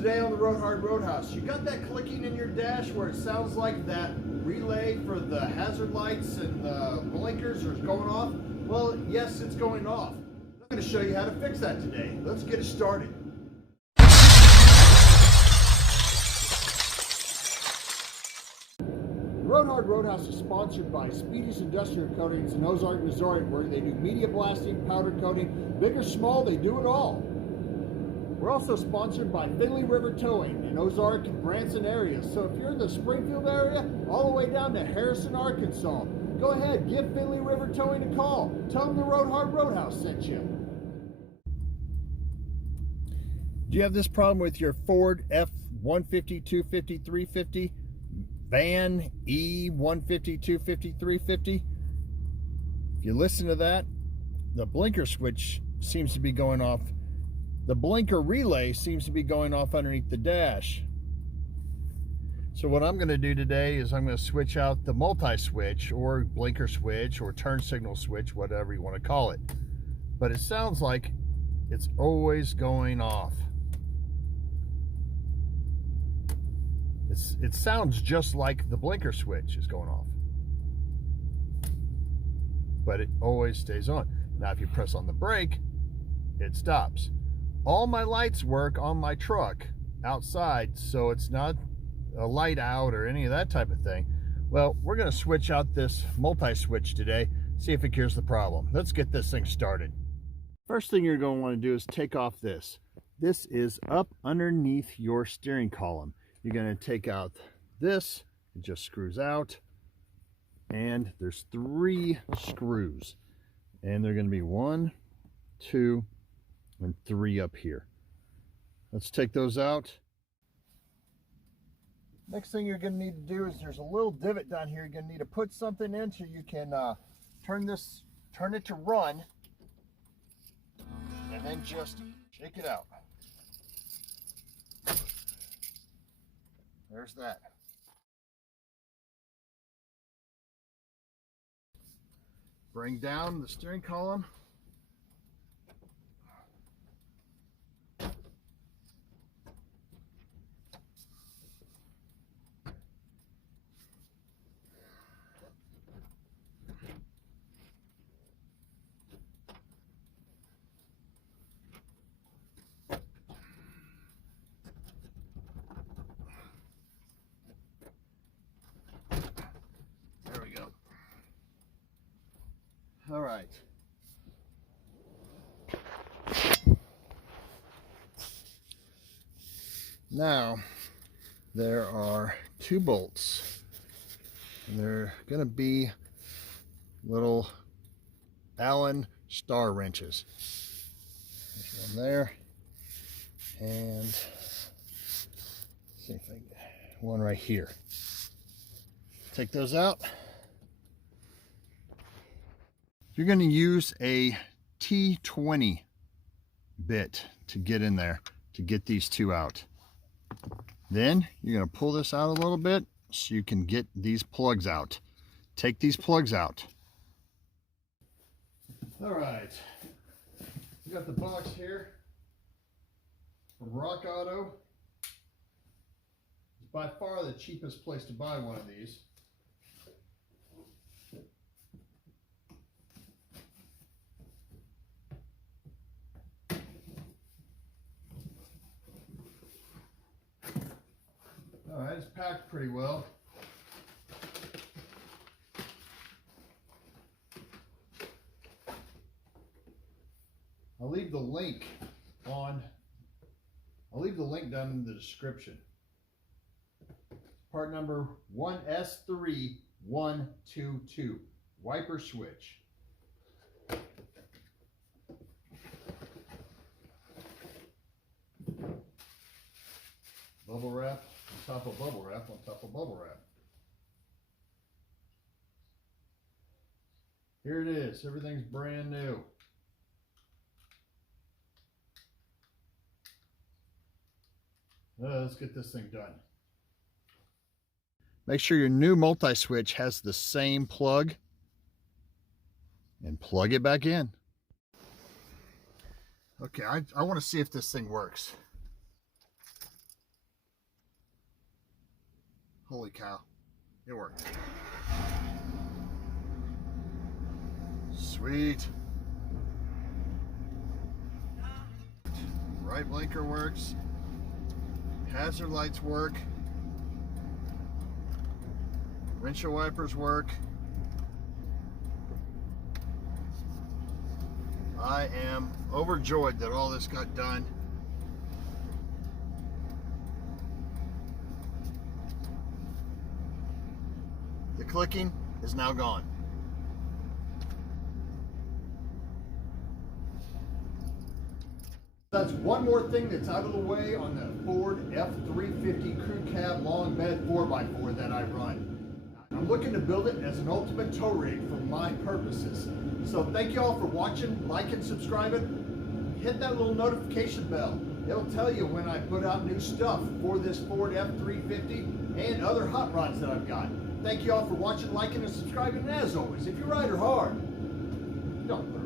Today on the Road Hard Roadhouse, you got that clicking in your dash where it sounds like that relay for the hazard lights and the blinkers are going off? Well, yes, it's going off. I'm going to show you how to fix that today. Let's get it started. The Road Hard Roadhouse is sponsored by Speedy's Industrial Coatings in Ozark, Missouri, where they do media blasting, powder coating, big or small, they do it all. We're also sponsored by Finley River Towing in Ozark and Branson areas. So if you're in the Springfield area, all the way down to Harrison, Arkansas, go ahead, give Finley River Towing a call. Tell them the Road Hard Roadhouse sent you. Do you have this problem with your Ford F150, 250, 350, van E150, 250, 350? If you listen to that, the blinker switch seems to be going off. The blinker relay seems to be going off underneath the dash. So what I'm going to do today is I'm going to switch out the multi-switch or blinker switch or turn signal switch, whatever you want to call it. But it sounds like it's always going off. It sounds just like the blinker switch is going off, but it always stays on. Now if you press on the brake, it stops. All my lights work on my truck outside, so it's not a light out or any of that type of thing. Well, we're going to switch out this multi-switch today, see if it cures the problem. Let's get this thing started. First thing you're going to want to do is take off this. This is up underneath your steering column. You're going to take out this, it just screws out, and there's 3 screws, and they're going to be 1, 2, and 3 up here. Let's take those out. Next thing you're going to need to do is there's a little divot down here. You're going to need to put something in so you can turn it to run, and then just shake it out. There's that. Bring down the steering column. All right. Now, there are 2 bolts. And they're going to be little Allen star wrenches. There's one there. And see if I get one right here. Take those out. You're going to use a T20 bit to get in there to get these 2 out. Then you're going to pull this out a little bit so you can get these plugs out. Take these plugs out. All right, we got the box here from Rock Auto. It's by far the cheapest place to buy one of these. All right, it's packed pretty well. I'll leave the link down in the description. Part number 1S3122, wiper switch. Bubble wrap on top of bubble wrap on top of bubble wrap. Here it is. Everything's brand new. Let's get this thing done. Make sure your new multi-switch has the same plug and plug it back in. Okay, I want to see if this thing works. Holy cow, it worked. Sweet. Right blinker works. Hazard lights work. Windshield wipers work. I am overjoyed that all this got done. The clicking is now gone. That's one more thing that's out of the way on the Ford F350 crew cab long bed 4x4 that I run. I'm looking to build it as an ultimate tow rig for my purposes. So thank you all for watching, like and subscribe it. Hit that little notification bell. It'll tell you when I put out new stuff for this Ford F350 and other hot rods that I've got. Thank you all for watching, liking, and subscribing. And as always, if you ride her hard, don't